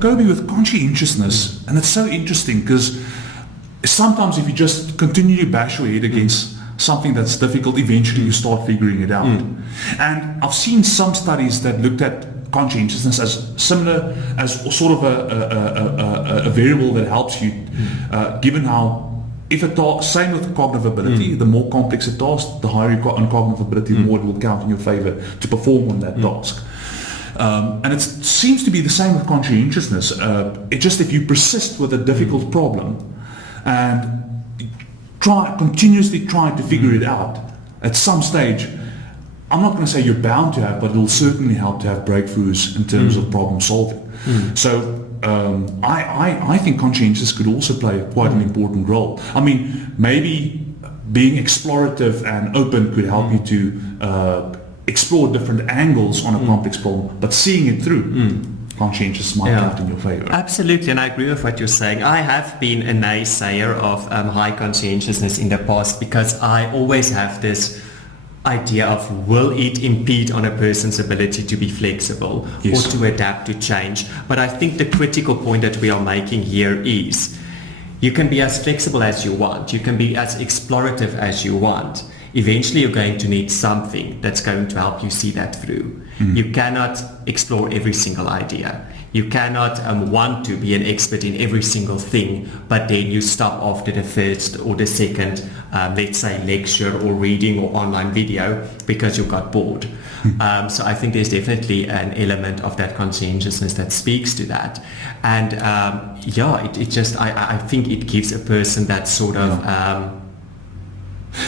Cobi, with conscientiousness, and it's so interesting because sometimes if you just continually bash your head against something that's difficult, eventually you start figuring it out. And I've seen some studies that looked at conscientiousness as similar, as sort of a variable that helps you, given how, if a task, same with cognitive ability, the more complex a task, the higher you got on cognitive ability, the more it will count in your favor to perform on that task. And it seems to be the same with conscientiousness. It just, if you persist with a difficult problem and continuously try to figure it out, at some stage, I'm not going to say you're bound to have, but it'll certainly help to have breakthroughs in terms of problem solving. So I think conscientiousness could also play quite an important role. I mean, maybe being explorative and open could help you to explore different angles on a complex problem, but seeing it through, conscientiousness might count in your favor. Absolutely, and I agree with what you're saying. I have been a naysayer of high conscientiousness in the past because I always have this idea of, will it impede on a person's ability to be flexible or to adapt to change? But I think the critical point that we are making here is you can be as flexible as you want, you can be as explorative as you want. Eventually you're going to need something that's going to help you see that through. You cannot explore every single idea. You cannot want to be an expert in every single thing, but then you stop after the first or the second, let's say, lecture or reading or online video because you got bored. So I think there's definitely an element of that conscientiousness that speaks to that. And it just, I think it gives a person that sort of...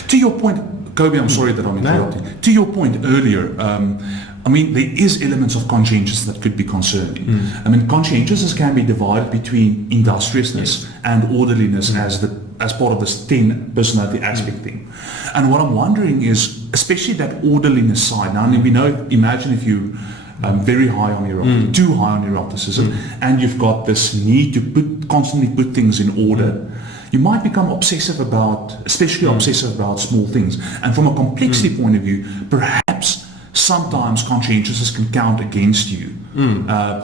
To your point, Cobi, I'm sorry that I'm interrupting. No. To your point earlier, I mean, there is elements of conscientiousness that could be concerning. I mean, conscientiousness can be divided between industriousness and orderliness as part of this 10 personality aspect thing. And what I'm wondering is, especially that orderliness side. Now, we know, imagine if you very high on neuroticism, too high on neuroticism, and you've got this need to constantly put things in order. You might become obsessive about, especially obsessive about small things. And from a complexity point of view, perhaps sometimes conscientiousness can count against you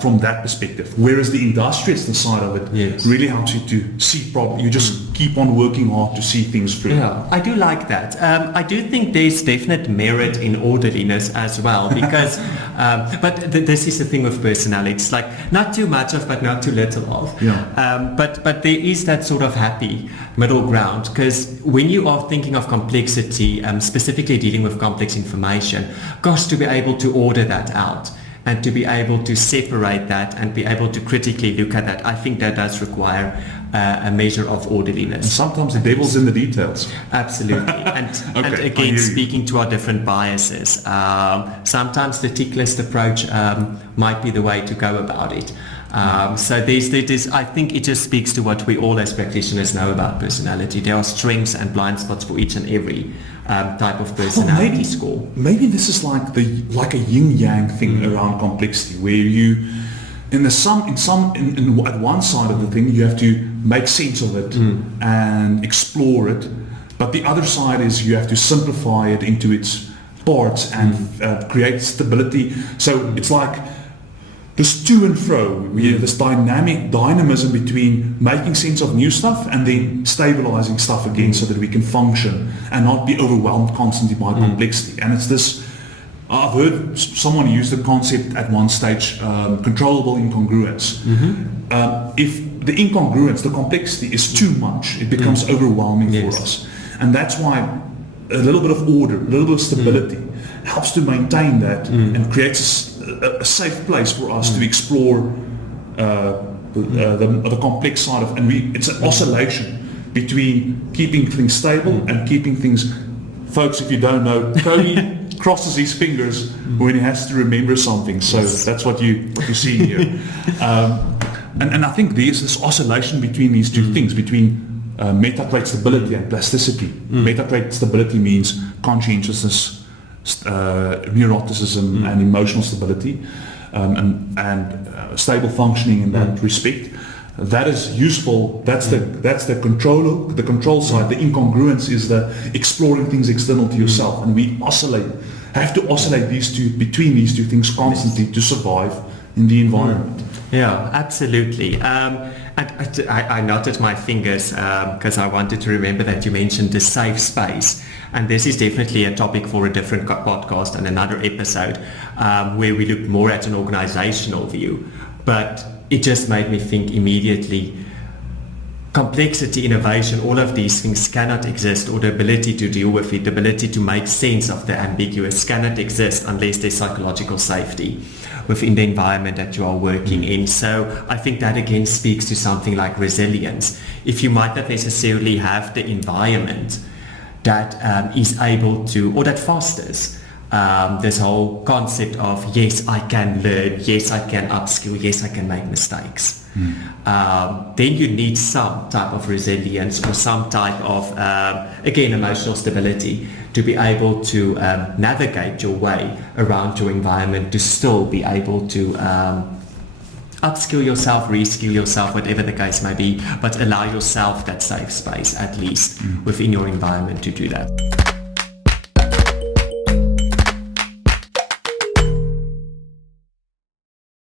from that perspective. Whereas the industriousness side of it really helps you to see problems. You just keep on working hard to see things through. Yeah, I do like that. I do think there's definite merit in orderliness as well, because, but this is the thing with personality. It's like not too much of, but not too little of. Yeah. But there is that sort of happy middle ground, because when you are thinking of complexity, specifically dealing with complex information, gosh, to be able to order that out and to be able to separate that and be able to critically look at that, I think that does require a measure of orderliness. And sometimes the devil's in the details. Absolutely. And, and again, speaking to our different biases, sometimes the tick list approach might be the way to go about it. So there's, I think it just speaks to what we all as practitioners know about personality. There are strengths and blind spots for each and every type of personality score. Maybe this is like a yin-yang thing around complexity, where you, at one side of the thing, you have to make sense of it and explore it, but the other side is you have to simplify it into its parts and create stability. So it's like this to and fro, we have this dynamism between making sense of new stuff and then stabilizing stuff again so that we can function and not be overwhelmed constantly by complexity. And it's this, I've heard someone use the concept at one stage, controllable incongruence. If the incongruence, the complexity is too much, it becomes overwhelming for us. And that's why a little bit of order, a little bit of stability helps to maintain that and creates a safe place for us to explore the complex side of, and it's an oscillation between keeping things stable and keeping things, folks, if you don't know, Cobi crosses his fingers when he has to remember something, so that's what you see here. And I think there's this oscillation between these two things, between meta-trait stability and plasticity. Meta-trait stability means conscientiousness, neuroticism and emotional stability, and stable functioning in that respect. That is useful. That's the control side. The incongruence is the exploring things external to yourself, and we have to oscillate between these two things constantly to survive in the environment. Yeah, absolutely. And I knotted my fingers because I wanted to remember that you mentioned the safe space. And this is definitely a topic for a different podcast and another episode where we look more at an organizational view. But it just made me think immediately, complexity, innovation, all of these things cannot exist, or the ability to deal with it, the ability to make sense of the ambiguous cannot exist unless there's psychological safety within the environment that you are working in. So I think that again speaks to something like resilience. If you might not necessarily have the environment that is able to, or that fosters this whole concept of, yes, I can learn, yes, I can upskill, yes, I can make mistakes. Then you need some type of resilience or some type of, again, emotional stability to be able to navigate your way around your environment, to still be able to upskill yourself, reskill yourself, whatever the case may be, but allow yourself that safe space, at least within your environment, to do that.